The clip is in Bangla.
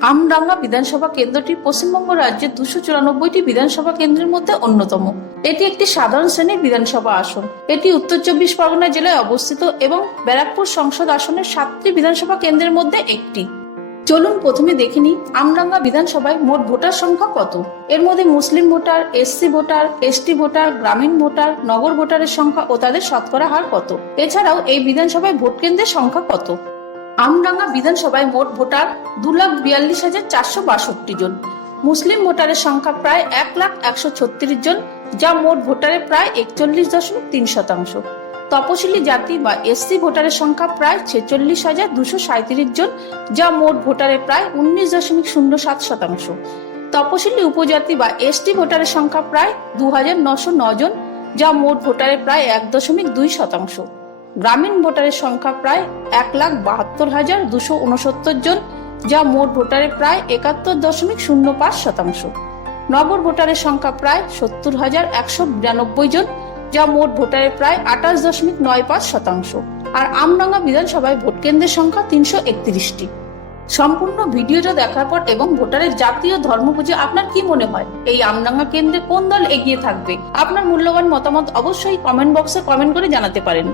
আমডাঙ্গা বিধানসভা কেন্দ্রটি পশ্চিমবঙ্গ রাজ্যের দুশো চুরানব্বইটি বিধানসভা কেন্দ্রের মধ্যে অন্যতম। এটি একটি সাধারণ শ্রেণির বিধানসভা আসন। এটি উত্তর চব্বিশ পরগনা জেলায় অবস্থিত এবং ব্যারাকপুর সংসদ আসনের সাতটি বিধানসভা কেন্দ্রের মধ্যে একটি। চলুন প্রথমে দেখে নিই বিধানসভায় মোট ভোটার সংখ্যা কত। এর মধ্যে Muslim voter, SC voter, ST voter, গ্রামীণ ভোটার, নগর ভোটারের সংখ্যা ও তাদের শতকরা হার কত। এছাড়াও এই বিধানসভায় ভোট কেন্দ্রের সংখ্যা কত? আমডাঙ্গা বিধানসভায় মোট ভোটার দু লাখ বিয়াল্লিশ হাজার চারশো বাষট্টি জন। মুসলিম ভোটারের সংখ্যা প্রায় এক লাখ একশো ছত্রিশ জন, যা মোট ভোটারের প্রায় একচল্লিশ দশমিক তিন শতাংশ। তপশিলি জাতি বা এসসি ভোটারের সংখ্যা প্রায় ছেচল্লিশ হাজার দুশো সাঁত্রিশ জন, যা মোট ভোটারের প্রায় উনিশ দশমিক শূন্য সাত শতাংশ। তপশিলি উপজাতি বা এসটি ভোটারের সংখ্যা প্রায় দু হাজার নশো জন, যা মোট ভোটারের প্রায় এক দশমিক দুই শতাংশ। গ্রামীণ ভোটারের সংখ্যা প্রায় এক লাখ বাহাত্তর হাজার দুশো উনসত্তর জন, যা মোট ভোটারের প্রায় একাত্তর দশমিক শূন্য পাঁচ শতাংশ। নগর ভোটারের সংখ্যা প্রায় সত্তর হাজার একশো বিরানব্বই জন, যা মোট ভোটারের প্রায় আঠাশ দশমিক নয় পাঁচ শতাংশ। আর আমডাঙ্গা বিধানসভায় ভোট কেন্দ্রের সংখ্যা তিনশো একত্রিশটি। সম্পূর্ণ ভিডিওটা দেখার পর এবং ভোটারের জাতীয় ধর্ম বুঝে আপনার কি মনে হয়? এই আমডাঙ্গা কেন্দ্রে কোন দল এগিয়ে থাকবে? আপনার মূল্যবান মতামত অবশ্যই কমেন্ট বক্সে কমেন্ট করে জানাতে পারেন।